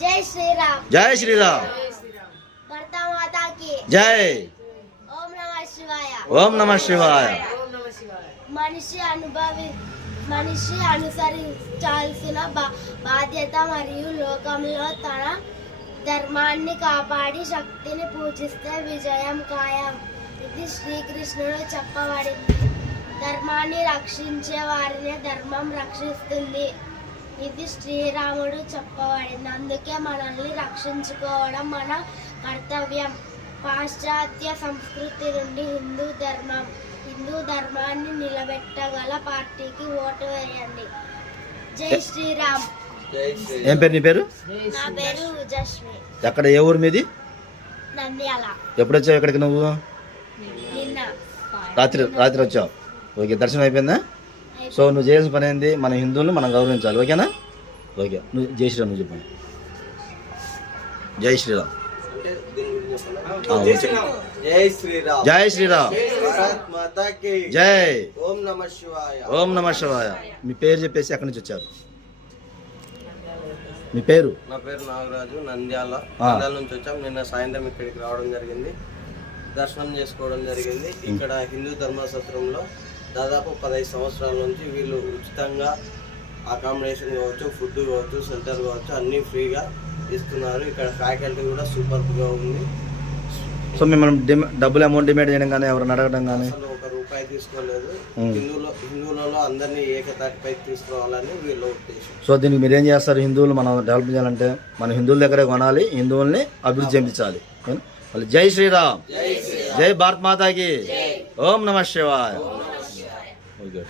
జై శ్రీరామ్. జై శ్రీరామ్. భరత మాతా కి జై. ఓం నమః శివాయ. ఓం నమః శివాయ. మనిషి అనుసరించాల్సిన బాధ్యత మరియు లోకంలో తన ధర్మాన్ని కాపాడి శక్తిని పూజిస్తే విజయం ఖాయం. ఇది శ్రీకృష్ణుడు చెప్పబడింది. ధర్మాన్ని రక్షించే వారిని ధర్మం రక్షిస్తుంది. ఇది శ్రీరాముడు చెప్పబడింది. అందుకే మనల్ని రక్షించుకోవడం మన కర్తవ్యం. పాశ్చాత్య సంస్కృతి నుండి హిందూ ధర్మాన్ని నిలబెట్టగల పార్టీకి ఓటు వేయండి. జై శ్రీరామ్. ఏం పేరు నీ పేరు? నా పేరు జస్మి. ఎక్కడ, ఏ ఊరు మీది? నంద్యాల. ఎప్పుడు వచ్చావు ఇక్కడికి నువ్వు? నిన్న రాత్రి వచ్చావు. ఓకే, దర్శనం అయిపోయిందా? సో నువ్వు చేయాల్సిన పని ఏంది? మన హిందువులను మనం గౌరవించాలి. ఓకేనా? ఓకే, నువ్వు జై శ్రీరామ్ నువ్వు చెప్పండి. జై శ్రీరామ్. జై శ్రీరామ్. జై శ్రీరామ్. భారత్ మాతా కి జై. ఓం నమః శివాయ. ఓం నమః శివాయ. మీ పేరు చెప్పేసి ఎక్కడి నుంచి వచ్చారు? మీ పేరు? నా పేరు నాగరాజు, నంద్యాల నుంచి వచ్చాం. నిన్న సాయంత్రం ఇక్కడికి రావడం జరిగింది, దర్శనం చేసుకోవడం జరిగింది. ఇక్కడ హిందూ ధర్మశాస్త్రంలో దాదాపు 15 సంవత్సరాల నుంచి వీళ్ళు ఉచితంగా అకామిడేషన్ కావచ్చు, ఫుడ్ కావచ్చు, షెల్టర్ కావచ్చు, అన్నీ ఫ్రీగా ఇస్తున్నారు. ఇక్కడ ఫ్యాకల్టీ కూడా సూపర్గా ఉంది. సో మిమ్మల్ని డబ్బులు అమౌంట్ డిమాండ్ చేయడం కానీ ఎవరైనా అడగడం కానీ? అసలు ₹1 తీసుకోలేదు. హిందువులలో అందరినీ ఏకతాటిపై తీసుకురావాలని వీళ్ళ ఉద్దేశం. సో దీనికి మీరు ఏం చేస్తారు? హిందువులు మనం డెవలప్ చేయాలంటే మన హిందువుల దగ్గరే కొనాలి, హిందువుల్ని అభివృద్ధి చెందించాలి. మళ్ళీ జై శ్రీరామ్. జై భారత్ మాతాకి. ఓం నమః శివాయ. ఓకే.